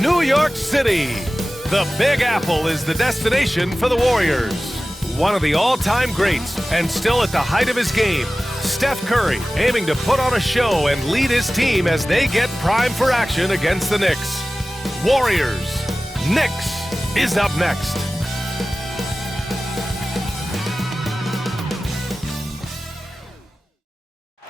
New York City. The Big Apple is the destination for the Warriors. One of the all-time greats, and still at the height of his game, Steph Curry, aiming to put on a show and lead his team as they get primed for action against the Knicks. Warriors. Knicks is up next.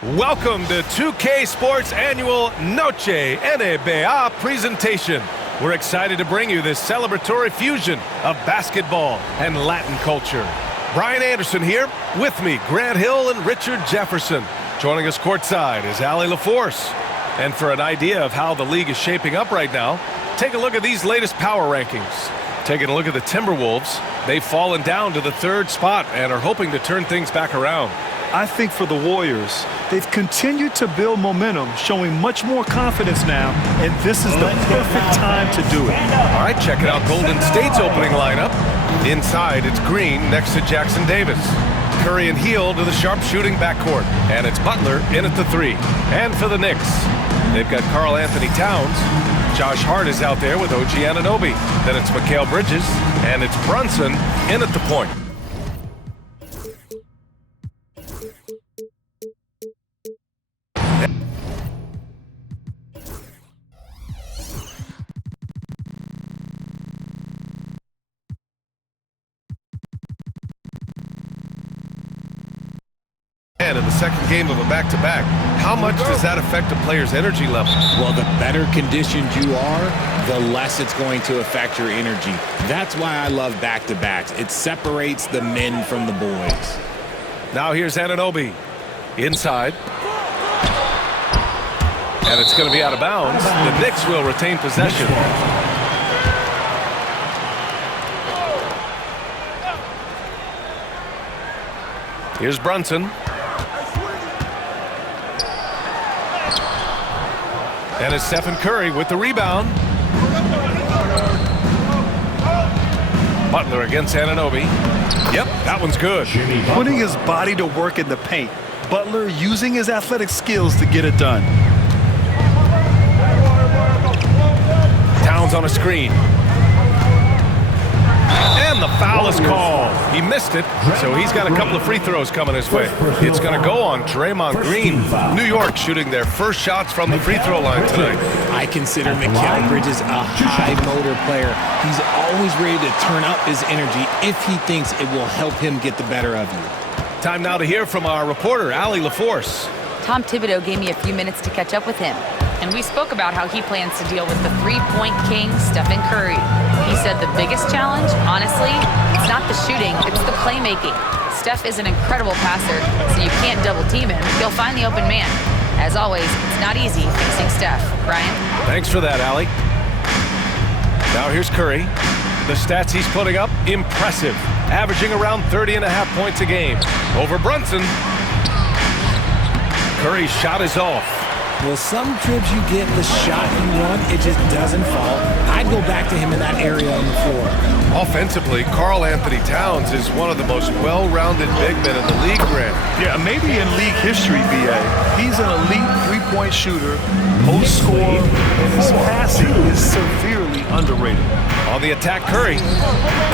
Welcome to 2K Sports' annual Noche NBA presentation. We're excited to bring you this celebratory fusion of basketball and Latin culture. Brian Anderson here, with me, Grant Hill and Richard Jefferson. Joining us courtside is Allie LaForce. And for an idea of how the league is shaping up right now, take a look at these latest power rankings. Taking a look at the Timberwolves, they've fallen down to the 3rd spot and are hoping to turn things back around. I think for the Warriors, they've continued to build momentum, showing much more confidence now, and this is the perfect time to do it. All right, check it out. Golden State's opening lineup. Inside, it's Green next to Jackson Davis. Curry and Hield to the sharp-shooting backcourt. And it's Butler in at the 3. And for the Knicks, they've got Karl Anthony Towns. Josh Hart is out there with OG Anunoby. Then it's Mikal Bridges, and it's Brunson in at the point. In the second game of a back-to-back, how much does that affect a player's energy level? Well, the better conditioned you are, the less it's going to affect your energy. That's why I love back-to-backs. It separates the men from the boys. Now here's Anunoby. Inside. And it's going to be out of bounds. The Knicks will retain possession. Here's Brunson. And it's Stephen Curry with the rebound. Butler against Anunoby. Yep, that one's good. Putting his body to work in the paint. Butler using his athletic skills to get it done. Towns on a screen. And the foul is called. He missed it, so he's got a couple of free throws coming his way. It's going to go on Draymond Green. New York shooting their first shots from the free throw line tonight. I consider Mikal Bridges a high-motor player. He's always ready to turn up his energy if he thinks it will help him get the better of you. Time now to hear from our reporter, Allie LaForce. Tom Thibodeau gave me a few minutes to catch up with him, and we spoke about how he plans to deal with the three-point king, Stephen Curry. He said the biggest challenge, honestly, it's not the shooting, it's the playmaking. Steph is an incredible passer, so you can't double-team him. You'll find the open man. As always, it's not easy fixing Steph. Brian? Thanks for that, Allie. Now here's Curry. The stats he's putting up, impressive. Averaging around 30.5 points a game. Over Brunson. Curry's shot is off. Well, some trips you get the shot you want, it just doesn't fall. I'd go back to him in that area on the floor. Offensively, Karl Anthony Towns is one of the most well-rounded big men in the league, Grant. Yeah, maybe in league history, B.A. He's an elite three-point shooter, post scorer, and his passing is severely underrated. On the attack, Curry.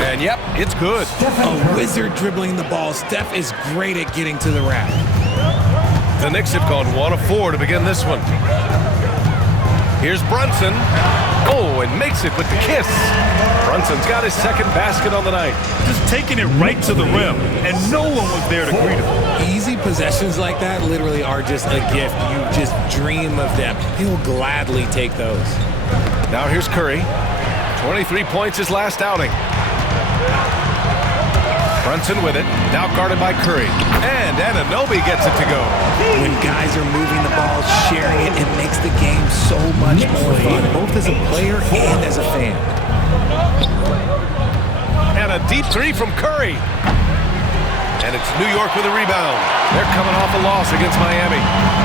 And yep, it's good. A wizard dribbling the ball. Steph is great at getting to the rack. The Knicks have gone 1 of 4 to begin this one. Here's Brunson. Oh, and makes it with the kiss. Brunson's got his second basket on the night. Just taking it right to the rim, and no one was there to greet him. Easy possessions like that literally are just a gift. You just dream of them. He'll gladly take those. Now here's Curry. 23 points his last outing. Brunson with it, now guarded by Curry. And Anunoby gets it to go. When guys are moving the ball, sharing it, it makes the game so much more fun, both as a player and as a fan. And a deep three from Curry. And it's New York with a rebound. They're coming off a loss against Miami.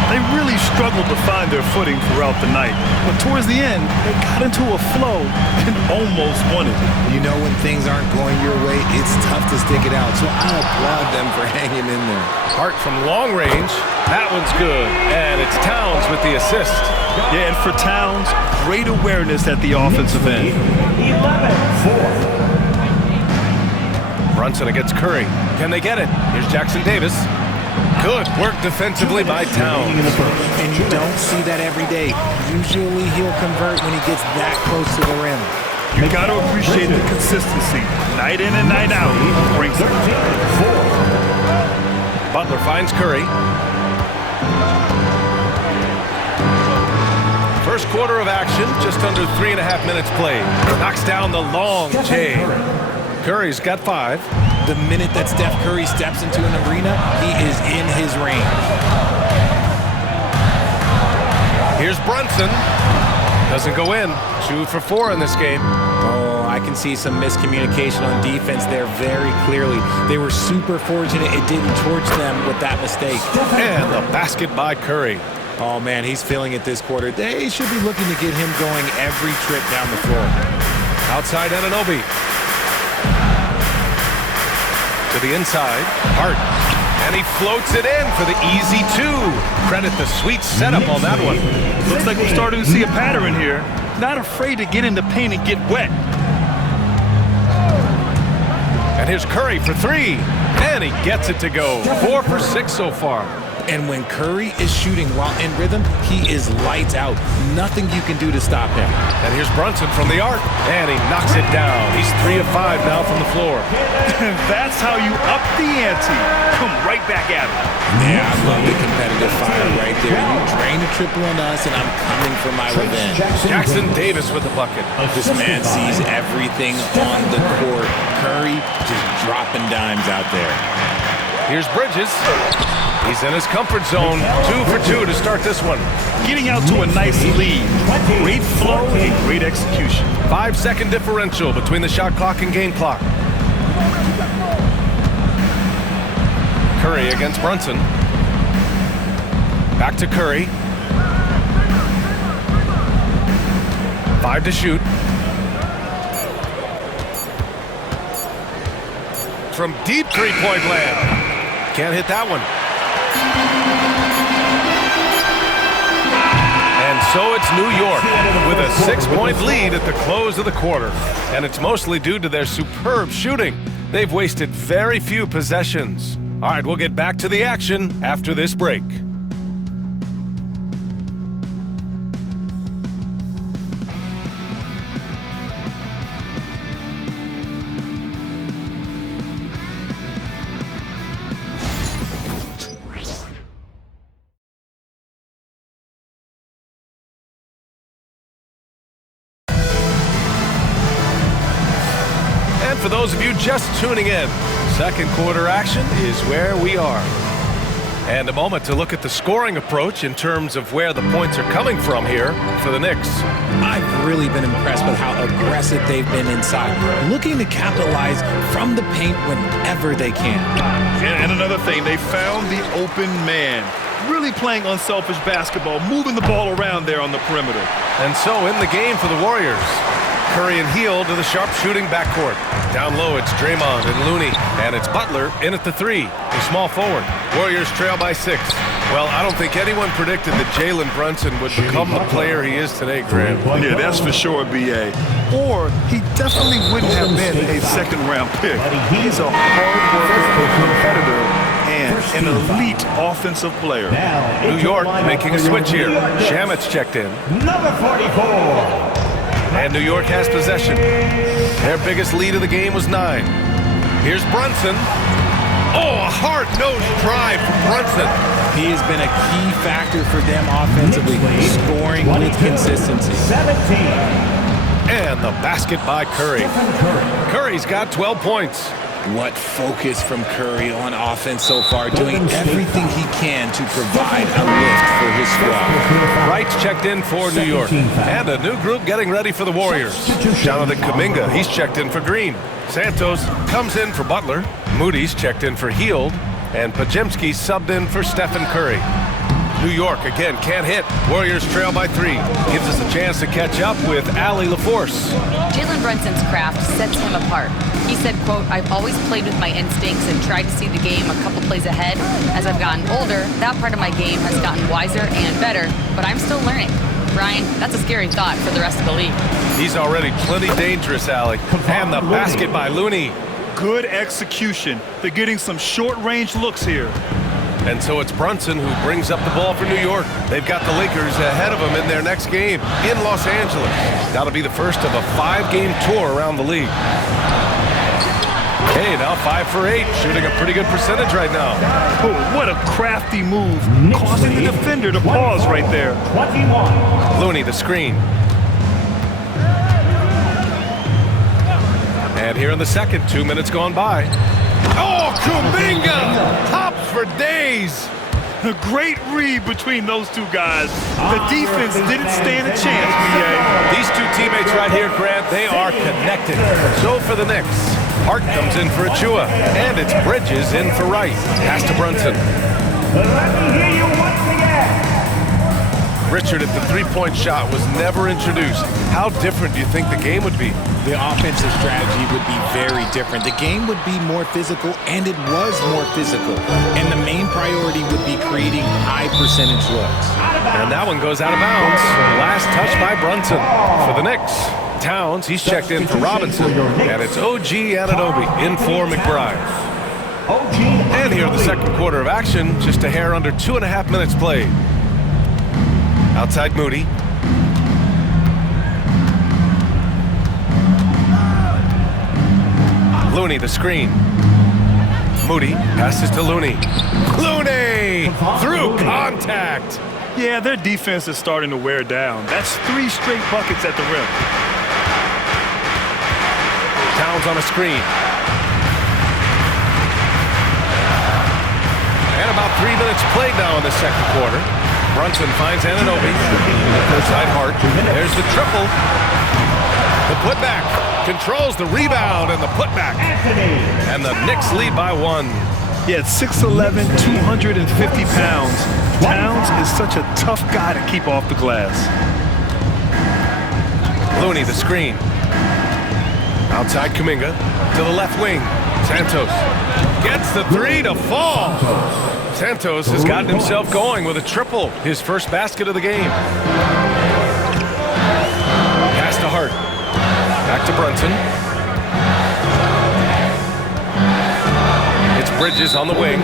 They really struggled to find their footing throughout the night. But towards the end, they got into a flow and almost won it. You know when things aren't going your way, it's tough to stick it out. So I applaud them for hanging in there. Hart from long range. That one's good. And it's Towns with the assist. Yeah, and for Towns, great awareness at the offensive end. 11-4. Brunson against Curry. Can they get it? Here's Jackson Davis. Good work defensively by Towns. And you don't see that every day. Usually he'll convert when he gets that close to the rim. You got to appreciate the consistency. Night in and night out, he brings it. Butler finds Curry. First quarter of action, just under 3.5 minutes played. Knocks down the long J. Curry's got 5. The minute that Steph Curry steps into an arena, he is in his range. Here's Brunson. Doesn't go in. 2 for 4 in this game. Oh, I can see some miscommunication on defense there very clearly. They were super fortunate it didn't torch them with that mistake. And the basket by Curry. Oh, man, he's feeling it this quarter. They should be looking to get him going every trip down the floor. Outside Anunoby. To the inside, Hart. And he floats it in for the easy 2. Credit the sweet setup on that one. Looks like we're starting to see a pattern here. Not afraid to get in the paint and get wet. And here's Curry for 3. And he gets it to go. 4 for 6 so far. And when Curry is shooting while in rhythm, he is lights out. Nothing you can do to stop him. And here's Brunson from the arc. And he knocks it down. He's 3 of 5 now from the floor. That's how you up the ante. Come right back at him. Yeah, I love the competitive fire right there. You drain a triple on us, and I'm coming for my revenge. Jackson Davis with the bucket. This man sees everything on the court. Curry just dropping dimes out there. Here's Bridges. He's in his comfort zone. 2 for 2 to start this one. Getting out to a nice lead. Great flow and great execution. 5-second differential between the shot clock and game clock. Curry against Brunson. Back to Curry. 5 to shoot. From deep three-point land. Can't hit that one. And so it's New York with a 6-point lead at the close of the quarter. And it's mostly due to their superb shooting. They've wasted very few possessions. All right, we'll get back to the action after this break. For those of you just tuning in, second quarter action is where we are. And a moment to look at the scoring approach in terms of where the points are coming from here for the Knicks. I've really been impressed with how aggressive they've been inside, looking to capitalize from the paint whenever they can. And another thing, they found the open man. Really playing unselfish basketball, moving the ball around there on the perimeter. And so in the game for the Warriors, Curry and Hield to the sharp-shooting backcourt. Down low, it's Draymond and Looney, and it's Butler in at the 3, the small forward. Warriors trail by 6. Well, I don't think anyone predicted that Jalen Brunson would become the player he is today, Graham. Yeah, that's for sure, B.A. Or he definitely wouldn't have been a second-round pick. He's a hard-worker, competitor, and an elite offensive player. New York making a switch here. Shamit's checked in. Number 44. And New York has possession. Their biggest lead of the game was 9. Here's Brunson. Oh, a hard-nosed drive from Brunson. He has been a key factor for them offensively, scoring with consistency. 17. And the basket by Curry. Curry's got 12 points. What focus from Curry on offense so far, doing everything he can to provide a lift for his squad. Right Knicks checked in for New York. And a new group getting ready for the Warriors. Jonathan Kuminga, he's checked in for Green. Santos comes in for Butler. Moody's checked in for Hield. And Podziemski subbed in for Stephen Curry. New York, again, can't hit. Warriors trail by 3. Gives us a chance to catch up with Allie LaForce. Jalen Brunson's craft sets him apart. He said, quote, "I've always played with my instincts and tried to see the game a couple plays ahead. As I've gotten older, that part of my game has gotten wiser and better, but I'm still learning." Ryan, that's a scary thought for the rest of the league. He's already plenty dangerous, Allie. And the basket by Looney. Good execution. They're getting some short-range looks here. And so it's Brunson who brings up the ball for New York. They've got the Lakers ahead of them in their next game in Los Angeles. That'll be the first of a 5-game tour around the league. Hey, now 5 for 8, shooting a pretty good percentage right now. Oh, what a crafty move, causing the defender to pause right there. 21. Looney, the screen. And here in the second, 2 minutes gone by. Oh, Kuminga! Tops for days! A great read between those two guys. The defense didn't stand a chance, BA. These two teammates right here, Grant, they are connected. So for the Knicks, Hart comes in for Achua, and it's Bridges in for Wright. Pass to Brunson. Let me hear you once again. Richard at the three-point shot was never introduced. How different do you think the game would be? The offensive strategy would be very different. The game would be more physical, and it was more physical. And the main priority would be creating high percentage looks. And that one goes out of bounds. Last touch by Brunson for the Knicks. Towns, he's checked in for Robinson. And it's OG Anunoby in for McBride. And here in the second quarter of action, just a hair under 2.5 minutes played. Outside Moody. Looney, the screen. Moody passes to Looney. Looney! Through contact! Yeah, their defense is starting to wear down. That's 3 straight buckets at the rim. Towns on a screen. And about 3 minutes played now in the second quarter. Brunson finds Anunoby. Outside Hart. There's the triple. The putback. Controls the rebound and the putback. And the Knicks lead by 1. Yeah, 6'11", 250 pounds. Towns is such a tough guy to keep off the glass. Looney, the screen. Outside Kuminga. To the left wing. Santos gets the 3 to fall. Santos has gotten himself going with a triple. His first basket of the game. Pass to Hart. Back to Brunson. It's Bridges on the wing.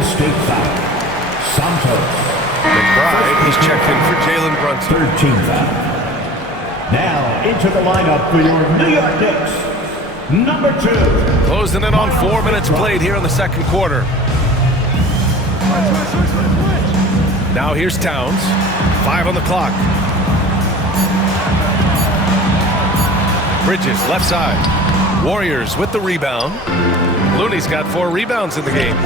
McBride, he's checked in for Jalen Brunson. 13th foul. Now into the lineup for your New York Knicks, number 2. Closing in on 4 minutes played here in the second quarter. Now here's Towns. 5 on the clock. Bridges, left side. Warriors with the rebound. Looney's got 4 rebounds in the game.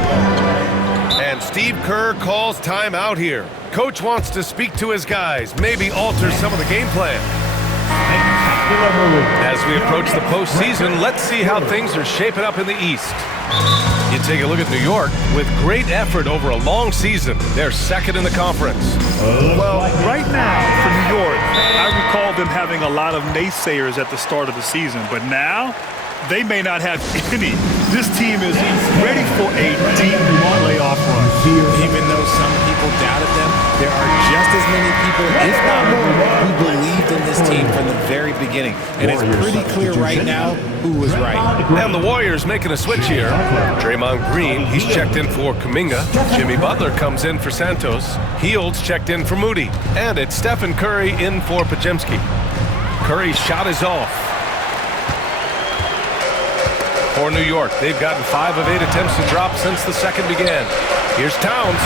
And Steve Kerr calls timeout here. Coach wants to speak to his guys, maybe alter some of the game plan. As we approach the postseason, let's see how things are shaping up in the East. You take a look at New York. With great effort over a long season, they're second in the conference. Well, right now for New York, I recall them having a lot of naysayers at the start of the season, but now they may not have any. This team is ready for a deep playoff run. Even though some people doubted them, there are just as many people, if not more, who believed in this team from the very beginning. And it's pretty clear right now who was right. And the Warriors making a switch here. Draymond Green, he's checked in for Kuminga. Jimmy Butler comes in for Santos. Hield's checked in for Moody. And it's Stephen Curry in for Podziemski. Curry's shot is off. For New York, they've gotten 5 of 8 attempts to drop since the second began. Here's Towns.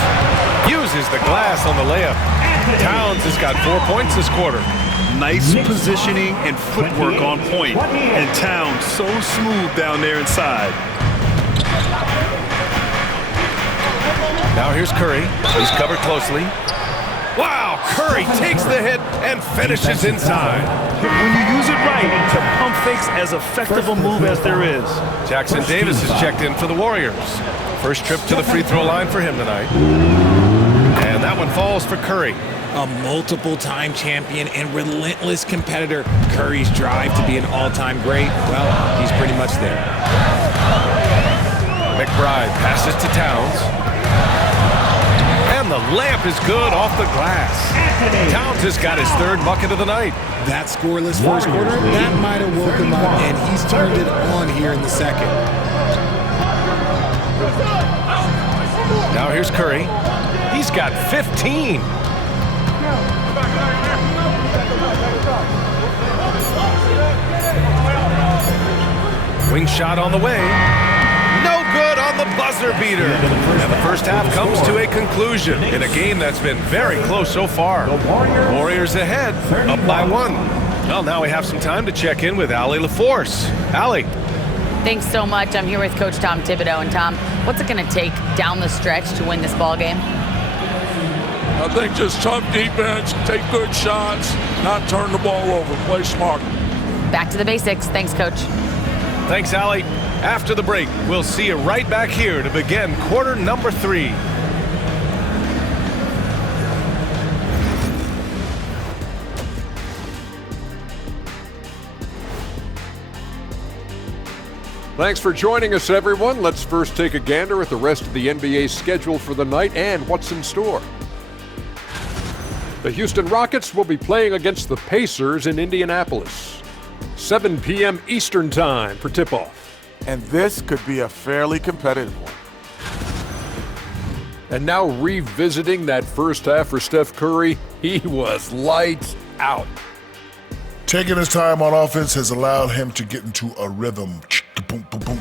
Uses the glass on the layup. Towns has got 4 points this quarter. Nice positioning and footwork on point. And Towns so smooth down there inside. Now here's Curry. He's covered closely. Wow, Curry takes the hit and finishes inside. When you use it right, the pump fake's as effective a move as there is. Jackson Davis has checked in for the Warriors. First trip to the free throw line for him tonight. And that one falls for Curry. A multiple-time champion and relentless competitor. Curry's drive to be an all-time great, well, he's pretty much there. McBride passes to Towns. And the layup is good off the glass. Towns has got his third bucket of the night. That scoreless first quarter, that might have woke him up, and he's turned it on here in the second. Now here's Curry. He's got 15. Wing shot on the way. No good on the buzzer beater. And the first half comes to a conclusion in a game that's been very close so far. Warriors ahead, up by 1. Well, now we have some time to check in with Allie LaForce. Allie. Thanks so much. I'm here with Coach Tom Thibodeau. And Tom, what's it going to take down the stretch to win this ball game? I think just tough defense, take good shots, not turn the ball over, play smart. Back to the basics. Thanks, Coach. Thanks, Allie. After the break, we'll see you right back here to begin quarter number 3. Thanks for joining us, everyone. Let's first take a gander at the rest of the NBA schedule for the night and what's in store. The Houston Rockets will be playing against the Pacers in Indianapolis. 7 p.m. Eastern Time for tip-off. And this could be a fairly competitive one. And now revisiting that first half for Steph Curry, he was lights out. Taking his time on offense has allowed him to get into a rhythm. Boom, boom, boom,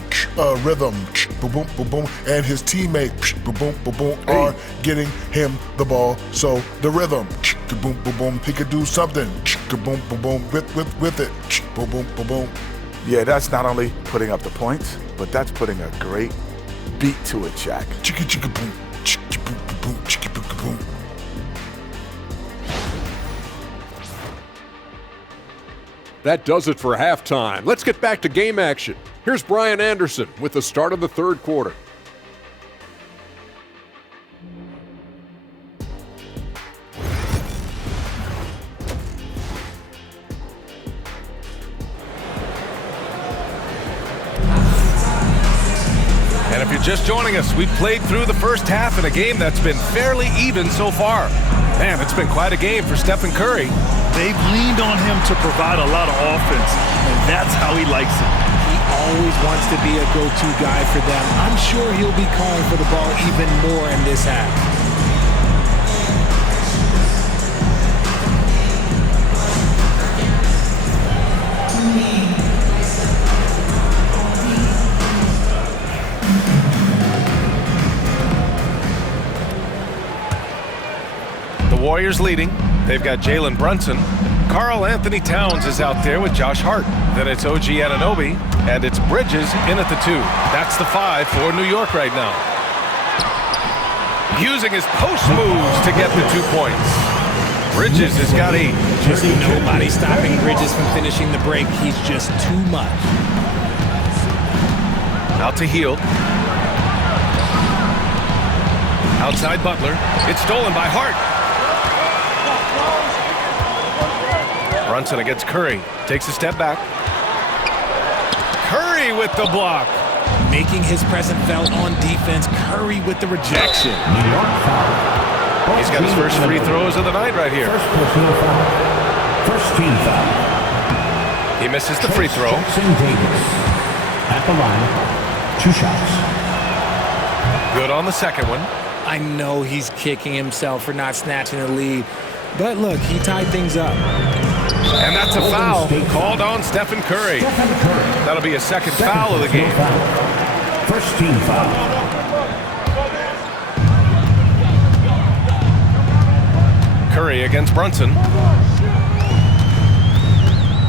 rhythm. Boom, boom, boom, boom. And his teammates boom, boom, boom, boom, are getting him the ball. So the rhythm. Boom, boom, boom. He could do something. Boom, boom, boom. With it. Boom, boom, boom, boom. Yeah, that's not only putting up the points, but that's putting a great beat to it, Shaq. Chicka, chicka, boom. Chicka, boom, boom, boom. Chicka, boom, boom. That does it for halftime. Let's get back to game action. Here's Brian Anderson with the start of the third quarter. And if you're just joining us, we've played through the first half in a game that's been fairly even so far. Man, it's been quite a game for Stephen Curry. They've leaned on him to provide a lot of offense, and that's how he likes it. He always wants to be a go-to guy for them. I'm sure he'll be calling for the ball even more in this half. Warriors leading. They've got Jalen Brunson. Karl Anthony Towns is out there with Josh Hart. Then it's OG Anunoby, and it's Bridges in at the 2. That's the 5 for New York right now. Using his post moves to get the 2 points. Bridges has got 8. Just nobody stopping Bridges from finishing the break. He's just too much. Out to Hield. Outside Butler. It's stolen by Hart. Brunson against Curry. Takes a step back. Curry with the block. Making his presence felt on defense. Curry with the rejection. He's got his first free throws of the night right here. First team foul. He misses the free throw. Jackson Davis at the line. 2 shots. Good on the second one. I know he's kicking himself for not snatching the lead. But look, he tied things up. And that's a foul called on Stephen Curry. That'll be a second foul of the game. First team foul. Curry against Brunson.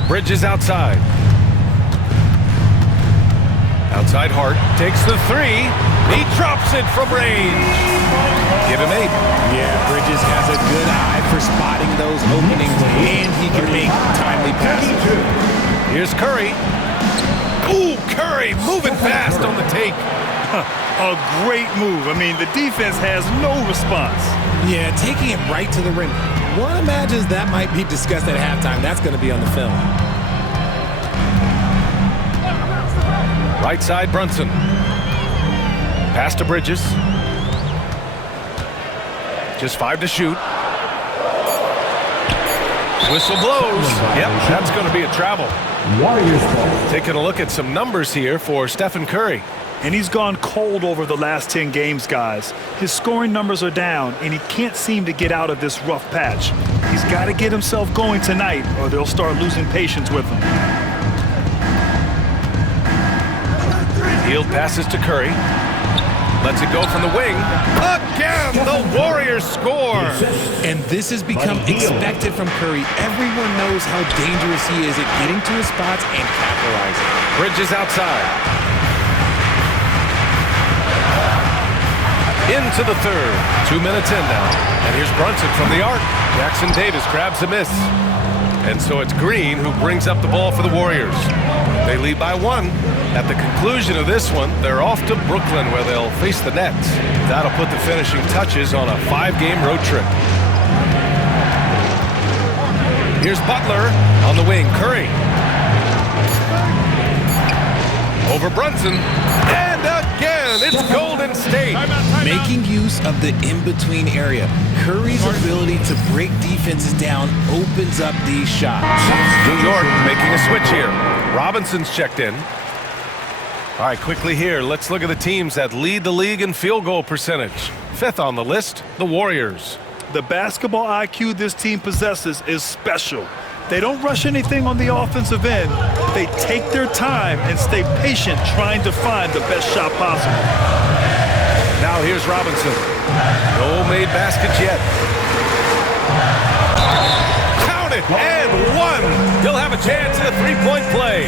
Bridges outside. Outside Hart takes the 3. He drops it from range. give him 8. Yeah, Bridges has a good eye for spotting those openings, and he can make timely passes. Here's Curry. Ooh, Curry moving fast on the take. A great move. I mean, the defense has no response. Yeah, taking it right to the rim. One imagines that might be discussed at halftime. That's going to be on the film. Right side, Brunson. Pass to Bridges. Just 5 to shoot. Whistle blows. Yep, that's going to be a travel. Warriors ball. Taking a look at some numbers here for Stephen Curry. And he's gone cold over the last 10 games, guys. His scoring numbers are down, and he can't seem to get out of this rough patch. He's got to get himself going tonight, or they'll start losing patience with him. Hield passes to Curry. Lets it go from the wing. Again, the Warriors score. And this has become expected from Curry. Everyone knows how dangerous he is at getting to his spots and capitalizing. Bridges outside. Into the third. 2 minutes in now. And here's Brunson from the arc. Jackson Davis grabs a miss. And so it's Green who brings up the ball for the Warriors. They lead by 1. At the conclusion of this one, they're off to Brooklyn where they'll face the Nets. That'll put the finishing touches on a 5-game road trip. Here's Butler on the wing. Curry. Over Brunson. And again, it's Golden State. Making use of the in-between area. Curry's ability to break defenses down opens up these shots. New York making a switch here. Robinson's checked in. All right, quickly here, let's look at the teams that lead the league in field goal percentage. 5th on the list, the Warriors. The basketball IQ this team possesses is special. They don't rush anything on the offensive end. They take their time and stay patient trying to find the best shot possible. Now here's Robinson. No made baskets yet. Count it, and 1. He'll have a chance at a 3-point play.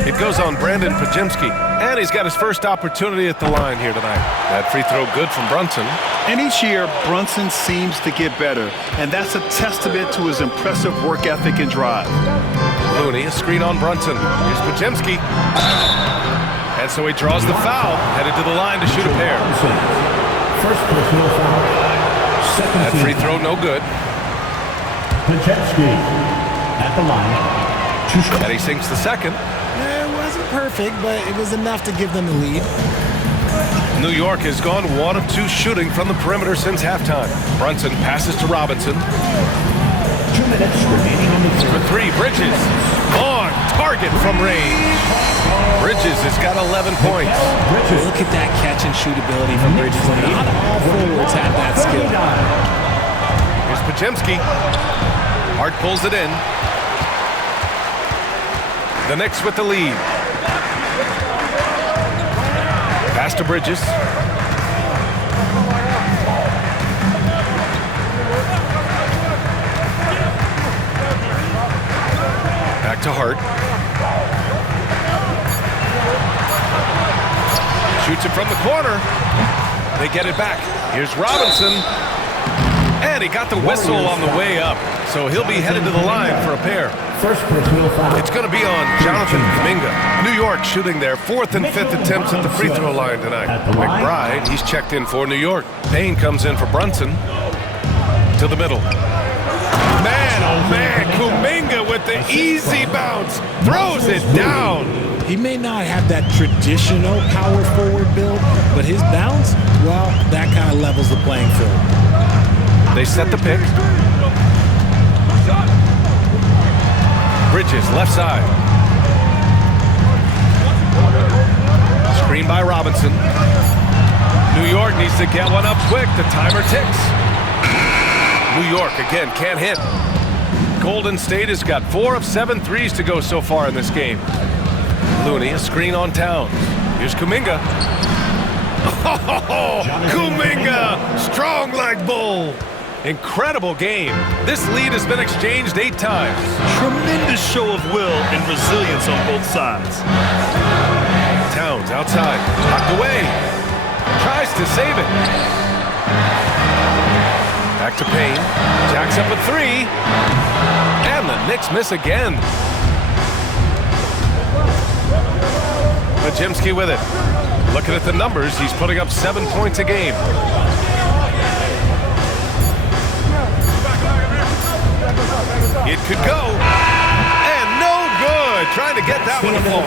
It goes on Brandon Pajemski, and he's got his first opportunity at the line here tonight. That free throw good from Brunson. And each year, Brunson seems to get better, and that's a testament to his impressive work ethic and drive. Looney, a screen on Brunson. Here's Pajemski. And so he draws the foul, headed to the line to shoot a pair. First personal foul. That free throw no good. Pajemski at the line. And he sinks the second. It wasn't perfect, but it was enough to give them the lead. New York has gone 1 of 2 shooting from the perimeter since halftime. Brunson passes to Robinson. 2 minutes remaining on the For 3, Bridges. On target from range. Bridges has got 11 points. Look at that catch and shoot ability from Bridges. Not all forwards have that skill. Here's Pajemski. Hart pulls it in. The Knicks with the lead. Pass to Bridges. Back to Hart. Shoots it from the corner. They get it back. Here's Robinson. And he got the whistle on the way up. So he'll be headed to the line for a pair. First personal foul. It's going to be on Jonathan Kuminga. New York shooting their 4th and 5th attempts at the free throw line tonight. McBride, he's checked in for New York. Payne comes in for Brunson. To the middle. Man, oh man, Kuminga with the easy bounce. Throws it down. He may not have that traditional power forward build, but his bounce, well, that kind of levels the playing field. They set the pick. Bridges, left side. Screen by Robinson. New York needs to get one up quick. The timer ticks. New York, again, can't hit. Golden State has got 4 of 7 threes to go so far in this game. Looney, a screen on Towns. Here's Kuminga. Oh, Kuminga, strong like bull. Incredible game. This lead has been exchanged 8 times. Tremendous show of will and resilience on both sides. Towns outside, knocked away. Tries to save it. Back to Payne. Jacks up a three. And the Knicks miss again. Podziemski with it. Looking at the numbers, he's putting up 7 points a game. It could go. And no good. Trying to get that one to fall.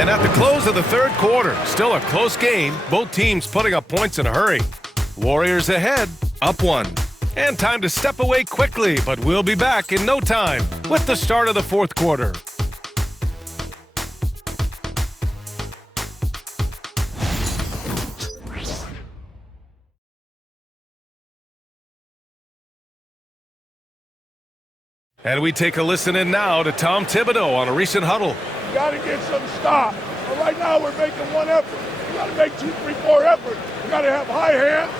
And at the close of the third quarter, still a close game. Both teams putting up points in a hurry. Warriors ahead, up 1. And time to step away quickly, but we'll be back in no time with the start of the fourth quarter. And we take a listen in now to Tom Thibodeau on a recent huddle. You got to get some stop. But right now we're making one effort. You got to make 2, 3, 4 efforts. You got to have high hands.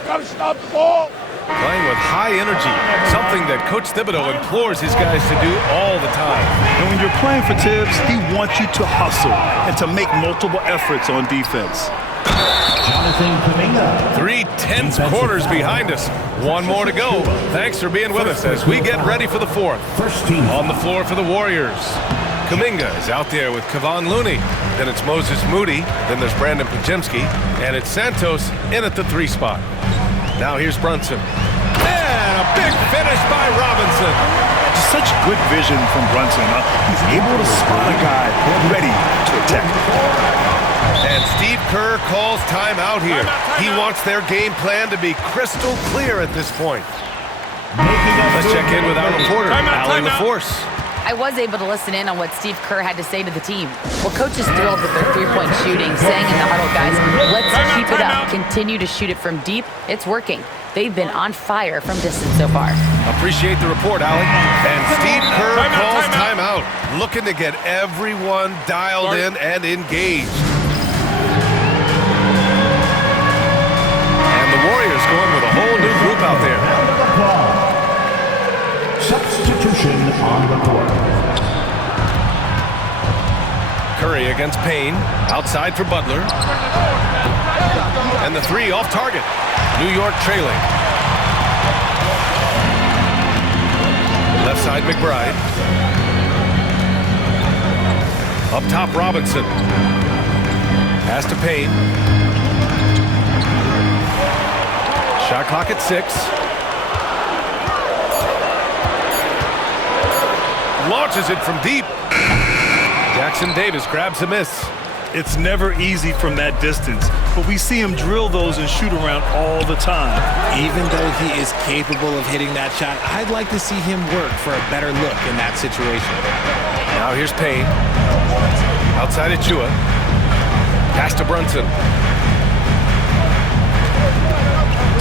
You got to stop the ball. Playing with high energy, something that Coach Thibodeau implores his guys to do all the time. And when you're playing for Tibbs, he wants you to hustle and to make multiple efforts on defense. 3 tense quarters behind us. One more to go. Thanks for being with us as we get ready for the fourth. On the floor for the Warriors, Kuminga is out there with Kevon Looney. Then it's Moses Moody. Then there's Brandon Podziemski. And it's Santos in at the 3 spot. Now here's Brunson. And a big finish by Robinson. Just such good vision from Brunson. He's able to spot a guy ready to attack. And Steve Kerr calls timeout here. He wants their game plan to be crystal clear at this point. Let's check in with our reporter, Allie LaForce. I was able to listen in on what Steve Kerr had to say to the team. Well, Coach is thrilled with their three-point shooting, saying in the huddle, guys, let's keep it up. Continue to shoot it from deep. It's working. They've been on fire from distance so far. Appreciate the report, Allie. And Steve Kerr calls timeout, looking to get everyone dialed in and engaged. And the Warriors going with a whole new group out there. Substitution on the court. Curry against Payne. Outside for Butler. And the 3 off target. New York trailing. Left side McBride. Up top Robinson. Pass to Payne. Shot clock at 6. Launches it from deep. Jackson Davis grabs a miss. It's never easy from that distance, but we see him drill those and shoot around all the time. Even though he is capable of hitting that shot, I'd like to see him work for a better look in that situation. Now here's Payne. Outside Achua. Pass to Brunson.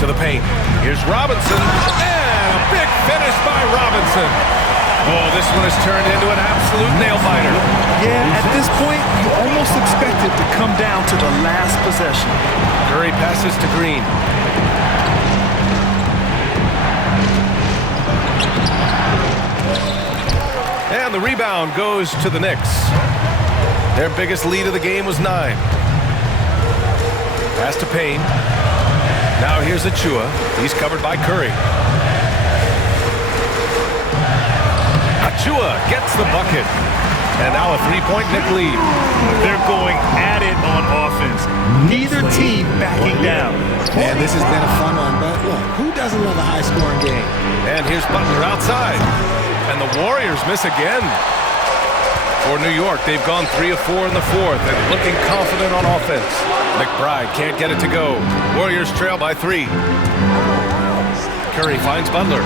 To the paint. Here's Robinson. And a big finish by Robinson. Oh, this one has turned into an absolute nail-biter. Yeah, at this point, you almost expect it to come down to the last possession. Curry passes to Green. And the rebound goes to the Knicks. Their biggest lead of the game was 9. Pass to Payne. Now here's Achua. He's covered by Curry. Achua gets the bucket. And now a 3-point Knick lead. They're going at it on offense. Neither team backing down. Man, this has been a fun one, but look, who doesn't love a high-scoring game? And here's Butler outside. And the Warriors miss again. For New York, they've gone 3 of 4 in the fourth and looking confident on offense. McBride can't get it to go. Warriors trail by 3. Curry finds Butler.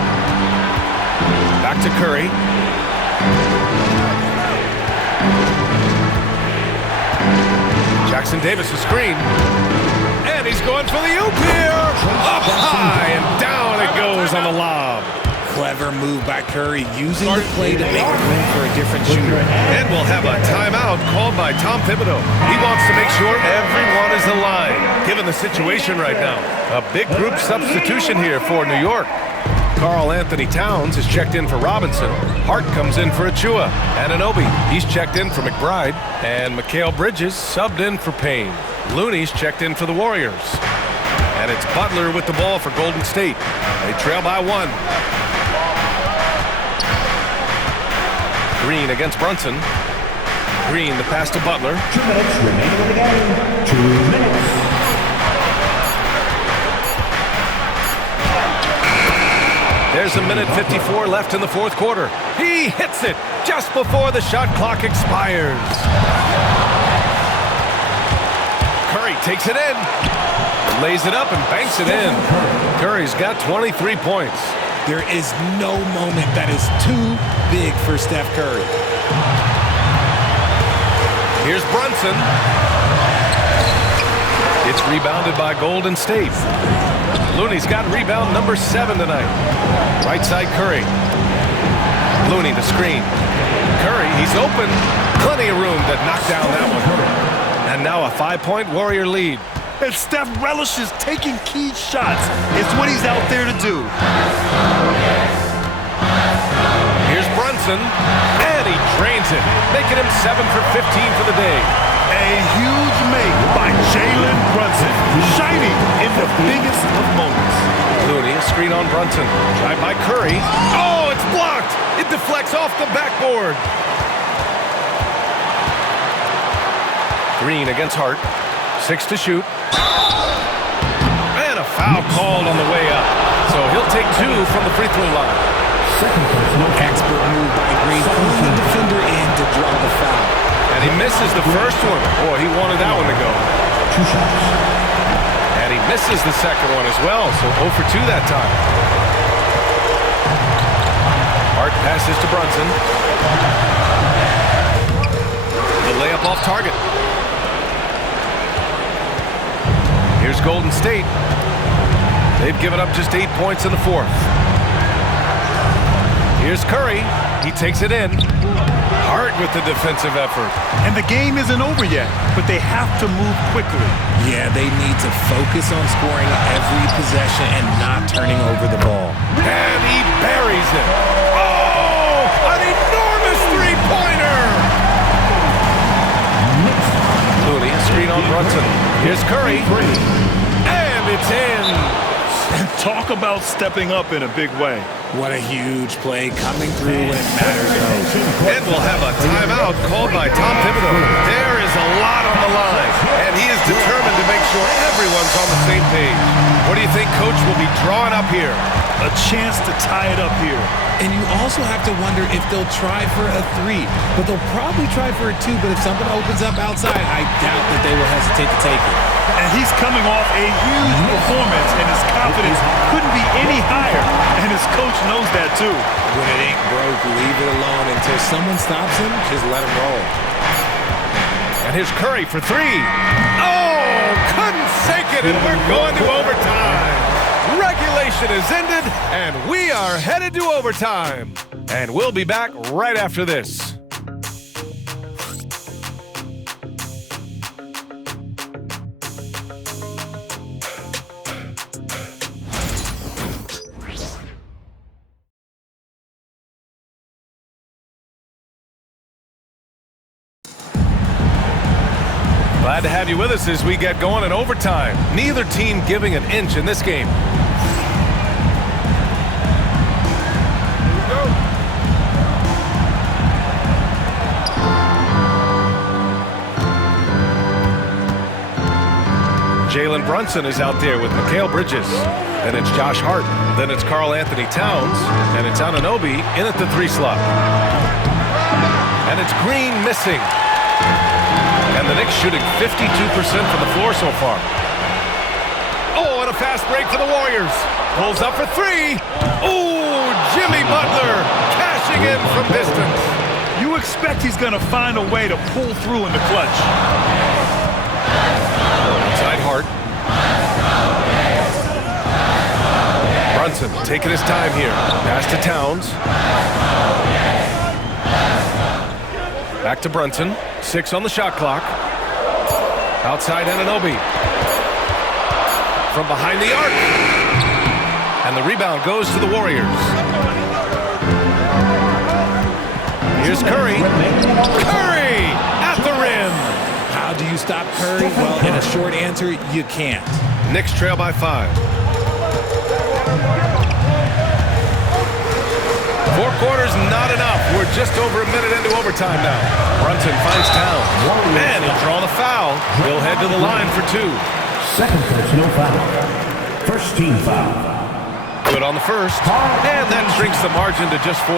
Back to Curry. Jackson Davis a screen. And he's going for the oop here. Up high and down it goes on the lob. Clever move by Curry, using the play to make room for a different shooter. And we'll have a timeout called by Tom Thibodeau. He wants to make sure everyone is aligned, given the situation right now. A big group substitution here for New York. Karl Anthony Towns is checked in for Robinson. Hart comes in for Achua. Anunoby, he's checked in for McBride. And Mikal Bridges subbed in for Payne. Looney's checked in for the Warriors. And it's Butler with the ball for Golden State. They trail by 1. Green against Brunson. Green, the pass to Butler. 2 minutes remaining in the game. 2 minutes. There's a minute 54 left in the fourth quarter. He hits it just before the shot clock expires. Curry takes it in, lays it up and banks it in. Curry's got 23 points. There is no moment that is too big for Steph Curry. Here's Brunson. It's rebounded by Golden State. Looney's got rebound number 7 tonight. Right side Curry. Looney the screen. Curry, he's open. Plenty of room to knock down that one. And now a 5-point Warrior lead. And Steph relishes taking key shots. It's what he's out there to do. Here's Brunson. And he drains it, making him 7 for 15 for the day. A huge make by Jalen Brunson, shining in the biggest of moments. Looney, a screen on Brunson. Drive by Curry. Oh, it's blocked. It deflects off the backboard. Green against Hart. 6 to shoot. And a foul called on the way up. So he'll take 2 from the free throw line. Expert move by Green, pulling the defender in to draw the foul. And he misses the first one. Boy, he wanted that one to go. 2 shots. And he misses the second one as well, so 0 for 2 that time. Hart passes to Brunson. The layup off target. Here's Golden State. They've given up just 8 points in the fourth. Here's Curry. He takes it in. Hart with the defensive effort. And the game isn't over yet, but they have to move quickly. Yeah, they need to focus on scoring every possession and not turning over the ball. And he buries it. Oh, an enormous three-pointer. Looney, a screen on Brunson. Here's Curry. And it's in. And talk about stepping up in a big way. What a huge play coming through when it matters most. And we'll have a timeout called by Tom Thibodeau. There is a lot on the line, and he is determined to make sure everyone's on the same page. What do you think Coach will be drawing up here? A chance to tie it up here. And you also have to wonder if they'll try for a 3, but they'll probably try for a 2, but if something opens up outside, I doubt that they will hesitate to take it. And he's coming off a huge performance, and his confidence couldn't be any higher, and his coach knows that too. When it ain't broke, leave it alone until someone stops him, just let him roll. And here's Curry for 3. Oh, couldn't sink it, and we're going to overtime. Regulation is ended, and we are headed to overtime. And we'll be back right after this. Glad to have you with us as we get going in overtime. Neither team giving an inch in this game. Jalen Brunson is out there with Mikal Bridges. Then it's Josh Hart. Then it's Karl Anthony Towns. And it's Anunoby in at the 3 slot. And it's Green missing. And the Knicks shooting 52% from the floor so far. Oh, and a fast break for the Warriors. Pulls up for 3. Oh, Jimmy Butler cashing in from distance. You expect he's going to find a way to pull through in the clutch. Inside Hart. Brunson taking his time here. Pass to Towns. Back to Brunson. 6 on the shot clock. Outside Anunoby. From behind the arc. And the rebound goes to the Warriors. Here's Curry. Curry at the rim. How do you stop Curry? Well, in a short answer, you can't. Knicks trail by 5. 4 quarters, not enough. We're just over a minute into overtime now. Brunson finds Towns, and he'll draw the foul. He'll head to the line for 2. Second personal foul. First team foul. Good on the first, and that shrinks the margin to just 4.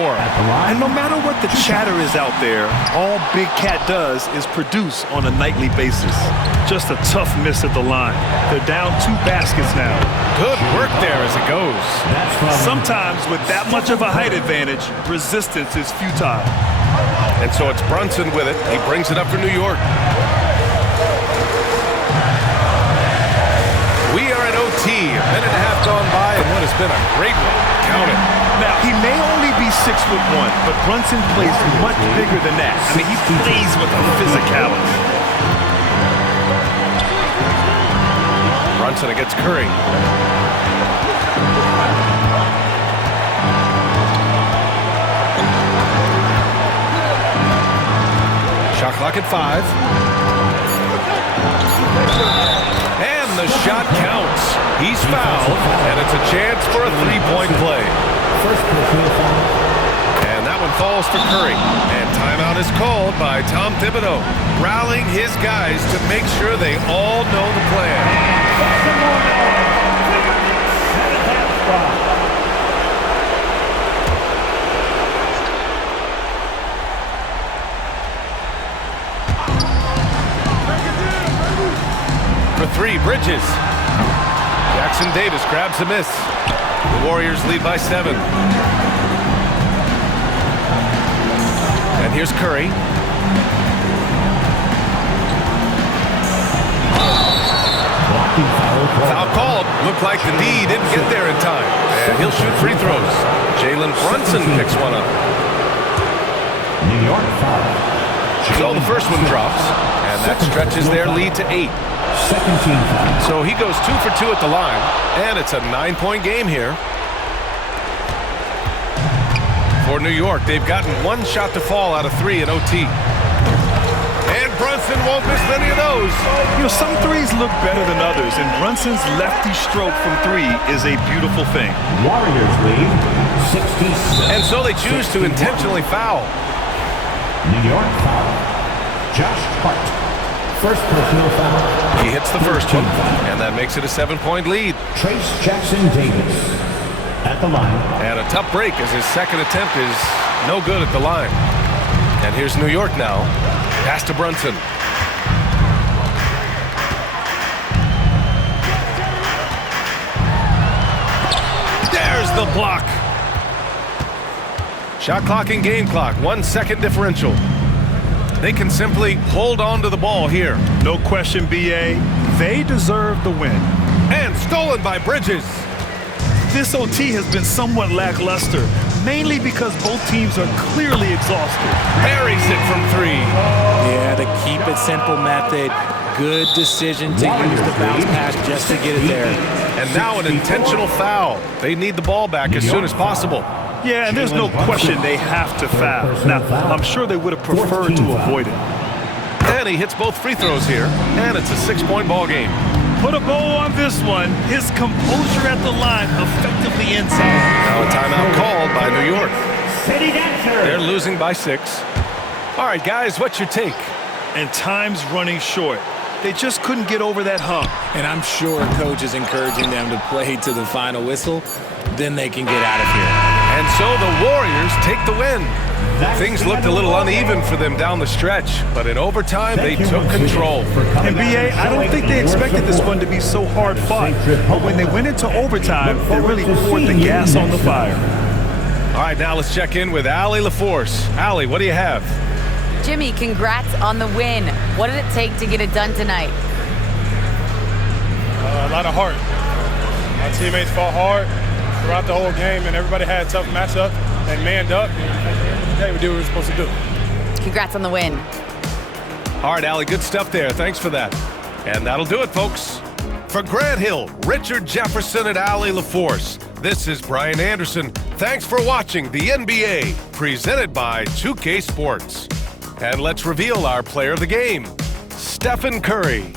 And no matter what the chatter is out there, all Big Cat does is produce on a nightly basis. Just a tough miss at the line. They're down 2 baskets now. Good work there as it goes. Sometimes with that much of a height advantage, resistance is futile. And so it's Brunson with it. He brings it up for New York. We are at OT. A minute and a half gone by, and what has been a great one. Count it. Now, he may only be 6'1", but Brunson plays much bigger than that. I mean, he plays with a physicality. Brunson against Curry. Shot clock at 5. And the shot counts. He's fouled, and it's a chance for a 3-point play. And that one falls for Curry. And timeout is called by Tom Thibodeau, rallying his guys to make sure they all know the plan. For 3, Bridges. Jackson Davis grabs the miss. The Warriors lead by 7. And here's Curry. Foul called. Looked like the D didn't get there in time. And he'll shoot free throws. Jalen Brunson picks one up. New York foul. So the first one drops, and that stretches their lead to 8. Second team foul. So he goes 2 for 2 at the line, and it's a 9-point game here. For New York, they've gotten 1 shot to fall out of 3 in OT. And Brunson won't miss many of those. You know, some threes look better than others, and Brunson's lefty stroke from 3 is a beautiful thing. Warriors lead 66. And so they choose to intentionally foul. New York foul. Josh Hart. First personal foul. He hits the first one, and that makes it a 7-point lead. Trace Jackson Davis at the line. And a tough break as his second attempt is no good at the line. And here's New York now. Pass to Brunson. There's the block. Shot clock and game clock, 1 second differential. They can simply hold on to the ball here. No question, B.A. They deserve the win. And stolen by Bridges. This OT has been somewhat lackluster, mainly because both teams are clearly exhausted. Buries it from 3. Yeah, the keep it simple method. Good decision to use the bounce pass just to get it there. And now an intentional foul. They need the ball back as soon as possible. Yeah, and there's no question they have to foul. Now, I'm sure they would have preferred to avoid it. And he hits both free throws here, and it's a 6-point ball game. Put a bow on this one. His composure at the line effectively inside. Now a timeout called by New York. They're losing by 6. All right, guys, what's your take? And time's running short. They just couldn't get over that hump. And I'm sure coach is encouraging them to play to the final whistle. Then they can get out of here. And so the Warriors take the win. Things looked a little uneven for them down the stretch, but in overtime, they took control. And B.A., I don't think they expected this one to be so hard fought. But when they went into overtime, they really poured the gas on the fire. All right, now let's check in with Allie LaForce. Allie, what do you have? Jimmy, congrats on the win. What did it take to get it done tonight? A lot of heart. My teammates fought hard throughout the whole game, and everybody had a tough matchup. They manned up, and today we did what we were supposed to do. Congrats on the win. All right, Allie, good stuff there. Thanks for that. And that'll do it, folks. For Grant Hill, Richard Jefferson, and Allie LaForce, this is Brian Anderson. Thanks for watching the NBA, presented by 2K Sports. And let's reveal our player of the game, Stephen Curry.